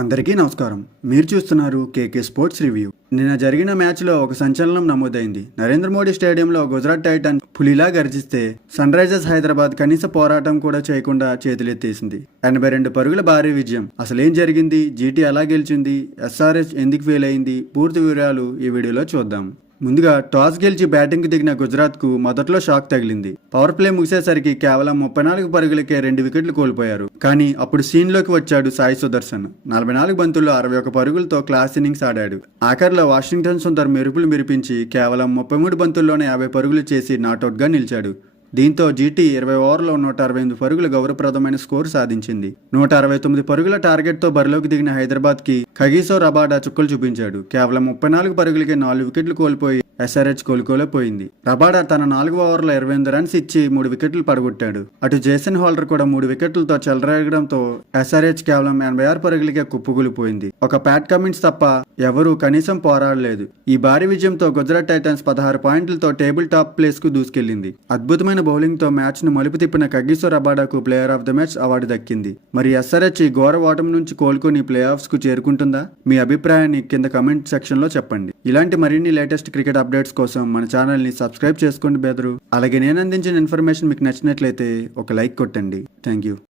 అందరికీ నమస్కారం. మీరు చూస్తున్నారు కేకే స్పోర్ట్స్ రివ్యూ. నిన్న జరిగిన మ్యాచ్లో ఒక సంచలనం నమోదైంది. నరేంద్ర మోడీ స్టేడియంలో గుజరాత్ టైటాన్స్ పులిలా గర్జిస్తే సన్ రైజర్స్ హైదరాబాద్ కనీస పోరాటం కూడా చేయకుండా చేతులెత్తేసింది. 82 పరుగుల భారీ విజయం. అసలేం జరిగింది? జీటీ ఎలా గెలిచింది? ఎస్ఆర్హెచ్ ఎందుకు ఫెయిల్ అయింది? పూర్తి వివరాలు ఈ వీడియోలో చూద్దాం. ముందుగా టాస్ గెలిచి బ్యాటింగ్కి దిగిన గుజరాత్కు మొదట్లో షాక్ తగిలింది. పవర్ ప్లే ముగిసేసరికి కేవలం 34 పరుగులకే 2 వికెట్లు కోల్పోయారు. కానీ అప్పుడు సీన్లోకి వచ్చాడు సాయి సుదర్శన్. 44 బంతుల్లో 61 పరుగులతో క్లాస్ ఇన్నింగ్స్ ఆడాడు. ఆఖర్లో వాషింగ్టన్ సుందర్ మెరుపులు మెరిపించి కేవలం 33 బంతుల్లోనే 50 పరుగులు చేసి నాటౌట్గా నిలిచాడు. దీంతో జీటీ 20 ఓవర్లో 168 పరుగుల గౌరవప్రదమైన స్కోరు సాధించింది. 169 పరుగుల టార్గెట్తో బరిలోకి దిగిన హైదరాబాద్కి కగిసో రబాడా చుక్కలు చూపించాడు. కేవలం 34 పరుగులకే 4 వికెట్లు కోల్పోయి ఎస్ఆర్హెచ్ కోలుకోలేకపోయింది. రబాడా తన 4వ ఓవర్లో 28 రన్స్ ఇచ్చి 3 వికెట్లు పడగొట్టాడు. అటు జేసన్ హోల్డర్ కూడా 3 వికెట్లతో చెలరేగడంతో ఎస్ఆర్హెచ్ కేవలం 86 పరుగులకే కుప్పకూలిపోయింది. ఒక ప్యాట్ కమిన్స్ తప్ప ఎవరూ కనీసం పోరాడలేదు. ఈ భారీ విజయంతో గుజరాత్ టైటాన్స్ 16 పాయింట్లతో టేబుల్ టాప్ ప్లేస్ కు దూసుకెళ్లింది. అద్భుతమైన బౌలింగ్ తో మ్యాచ్ ను మలుపు తిప్పిన కగిసో రబాడాకు player of the match award దక్కింది. మరి ఎస్ఆర్హెచ్ ఈ ఘోర ఓటమి నుంచి కోలుకొని ప్లే ఆఫ్స్ కు చేరుకుంటుందా? మీ అభిప్రాయాన్ని కింద కమెంట్ సెక్షన్ లో చెప్పండి. ఇలాంటి మరిన్ని లేటెస్ట్ క్రికెట్ అప్డేట్స్ కోసం మన ఛానల్ ని సబ్స్క్రైబ్ చేసుకోండి బెదరు. అలాగే నేను అందించిన ఇన్ఫర్మేషన్ మీకు నచ్చినట్లయితే ఒక లైక్ కొట్టండి. Thank you.